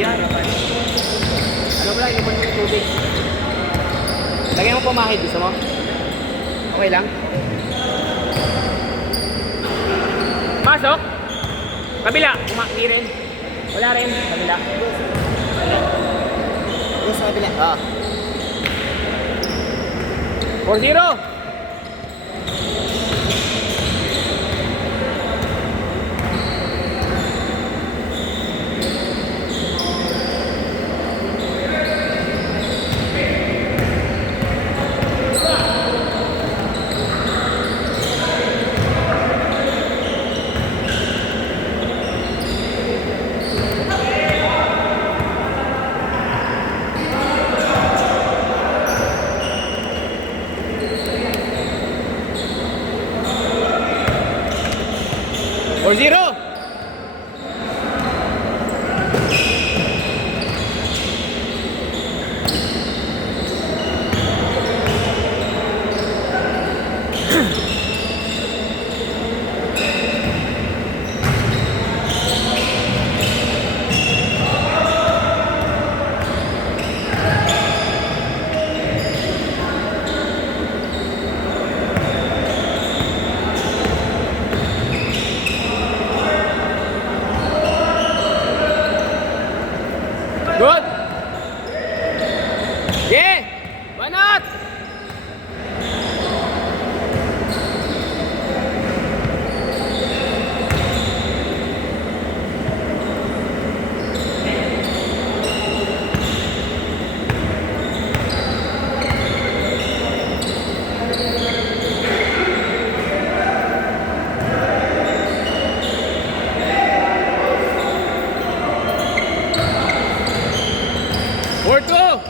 yan. Ano ba lang, inuman mo yung tubig. Lagyan mo pumahid, gusto mo? Okay lang? Pasok! Kabila! Di rin. Wala rin. Kabila. Yes, sa kabila. 4-0! Or 0. Good. Yeah. Why not? Or 2.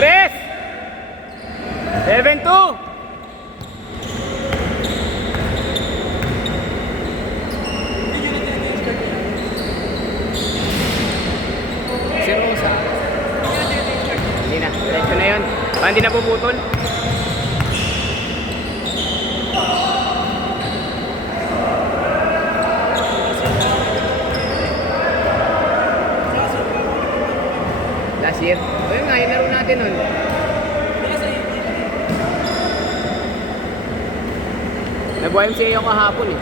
Tres. 7-2. Si Rosa. Hindi na. Diretso na yun. Hindi na puputol. Last year. O yun nga, yung laro natin nun. Nag-YMCA ako kahapon eh.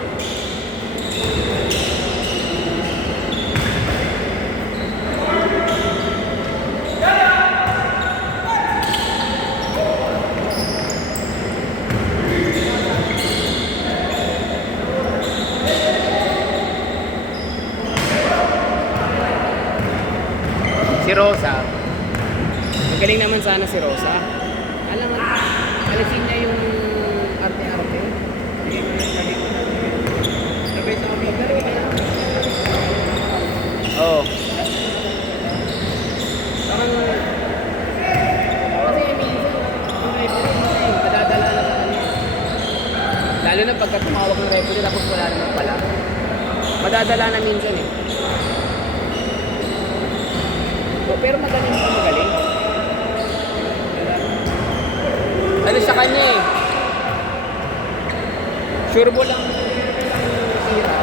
Si Rosa. Magaling naman sana si Rosa. Alam mo, alisin niya yung arte-arte. Oo. Parang, kasi minsan, yung referee, padadala na sa kanya. Lalo na pagka tumawag ng referee, tapos wala naman pala. Madadala na minsan eh. Pero magaling pa magaling. Ano sa kanya eh. Sure ball lang tira.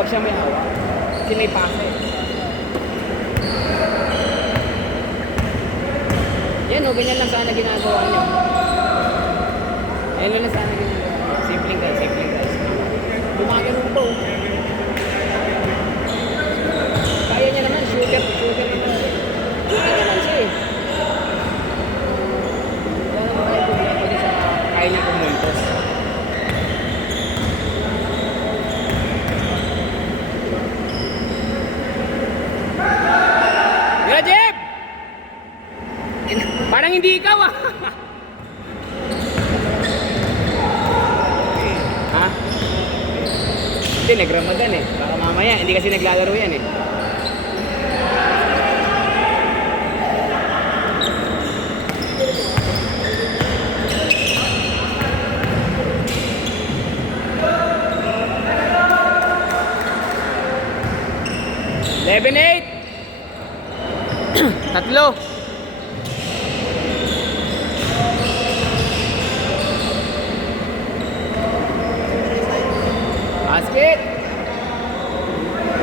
Pag siya may hawak. Kasi may pasa eh. Yan o, ganyan lang sana ginagawa niya. Ayan lang sana ginagawa niya. Simpleng guys. Gumagano'n po. Kaya niya naman, shooter naman. Shooter naman siya eh. Kaya niya pumuntos. Mira, Jeb! Parang hindi ikaw ah. Ha? Hindi, nag-Ramadan eh. Baka mamaya, hindi kasi naglalaro yan eh. 7-8. Tatlo. Basket.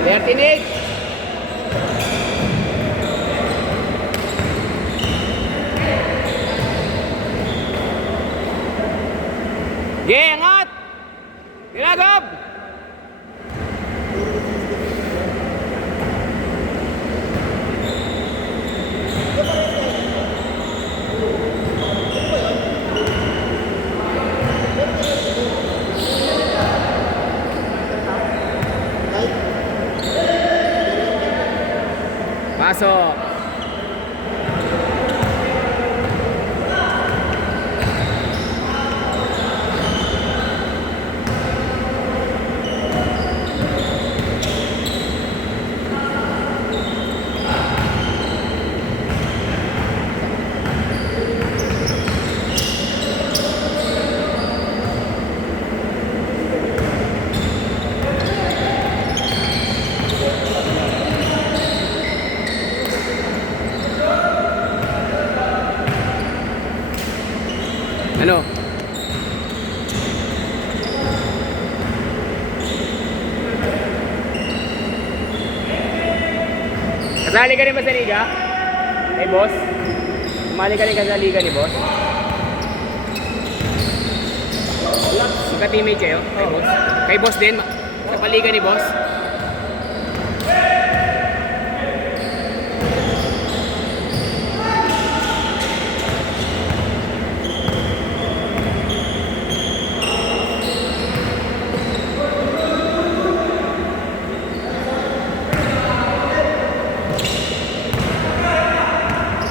13-8. Angat! Ginagab! Pasok. Ano? Kasali ka rin ba sa liga? Hey, boss? Sumali ka rin ka sa liga ni boss? Magka-teammate kayo? Kay boss? Kay boss din? Sa paliga ni boss?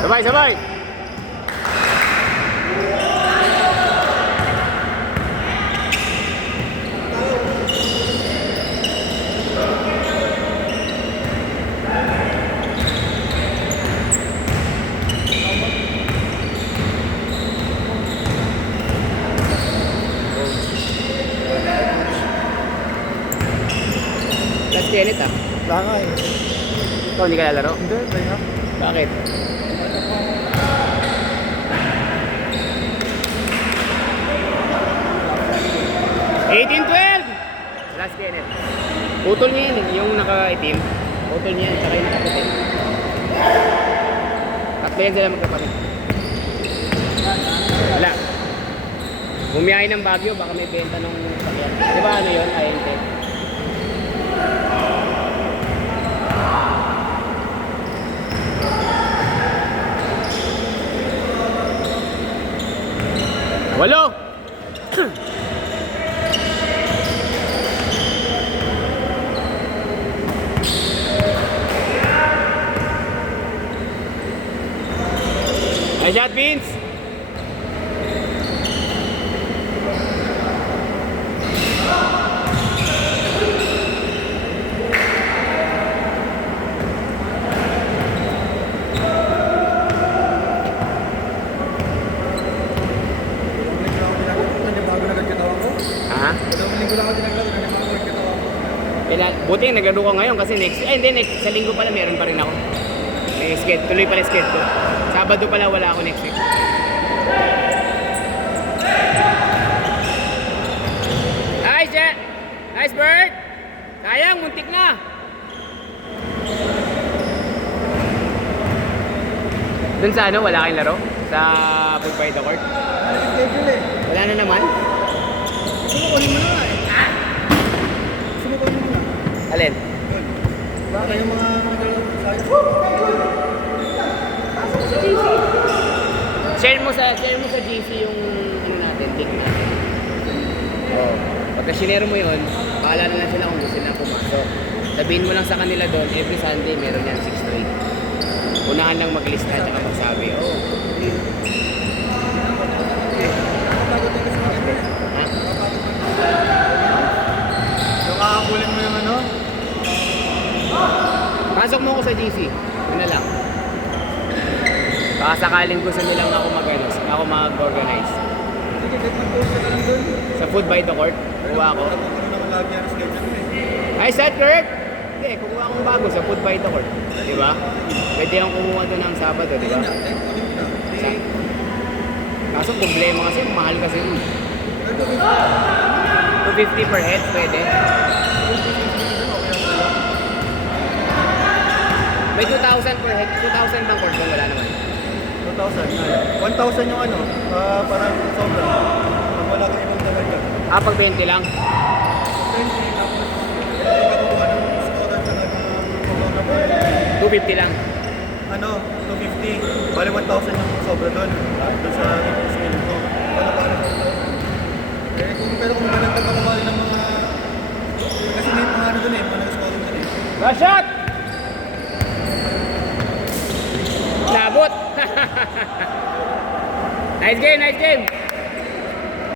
Sabay, sabay! Last tenit ah. Wala nga eh. Ikaw hindi ka lalaro? Hindi, kaya. Bakit? Last Kenneth. Putol niya yun, yung naka-itim. Putol niya yun, tsaka yung nakaputi. Tatlo yan sila magkapatid. Wala. Bumiyahe ng Baguio, baka may benta nung sakyan. Di ba ano yun? INT. Walo! Nice shot, Vince! Buti naglaro ko ngayon kasi next sa linggo pala meron pa rin ako. May skate, tuloy pala skate ko. Sabado pala wala ako next week. Nice, Jet! Nice, Bird! Sayang, muntik na! Dun sa ano, wala kayong laro? Sa Food by the Court? Wala na naman? Sumukunin mo na nga eh. Ha? Sumukunin mo na. Alin? Baka yung mga sa'yo. Share mo sa GC yung ano natin, link natin. So, pagka shinare mo yun, bahala na lang sila kung gusto nila pumasok. Sabihin mo lang sa kanila doon, every Sunday meron yan 6 to 8. Unahan lang maglista at saka magsabi, ha? So kakakulin mo yung ano? Pasok mo ako sa GC. Yun na lang. Baka sakaling gusto nilang ako mag-organize. Sige, get mag-post ka lang dun. Sa Food by the Court, kuha ako. Ako na naman lagi yan schedule eh. Nice shot, Kurt! Hindi, kukuha akong bago sa Food Fight Court. Di ba? Pwede akong kumuha doon ng Sabado, di ba? Ayun na, ayun, kunin mo na. Sa- Kaso problema kasi, mahal kasi. Pero 250 per head, pwede. May 2,000 per head. 2,000 bang cord doon? Wala naman. 2,000. 1,000 yung ano, parang sobra. Pag wala kang ibang dagdag. Ah, pag 20 lang. 20, tapos hindi ka kukuha ng scorer ka ng photographer. 250 lang. Ano, 250. Bali 1,000 yung sobra doon. Doon sa skill ko. Wala pa rin 4,000. Pero kung magandang ka kumali ng mga... Kasi may mga ano doon eh, mga nag-scoring doon eh. Last shot! Labot! Nice game, nice game!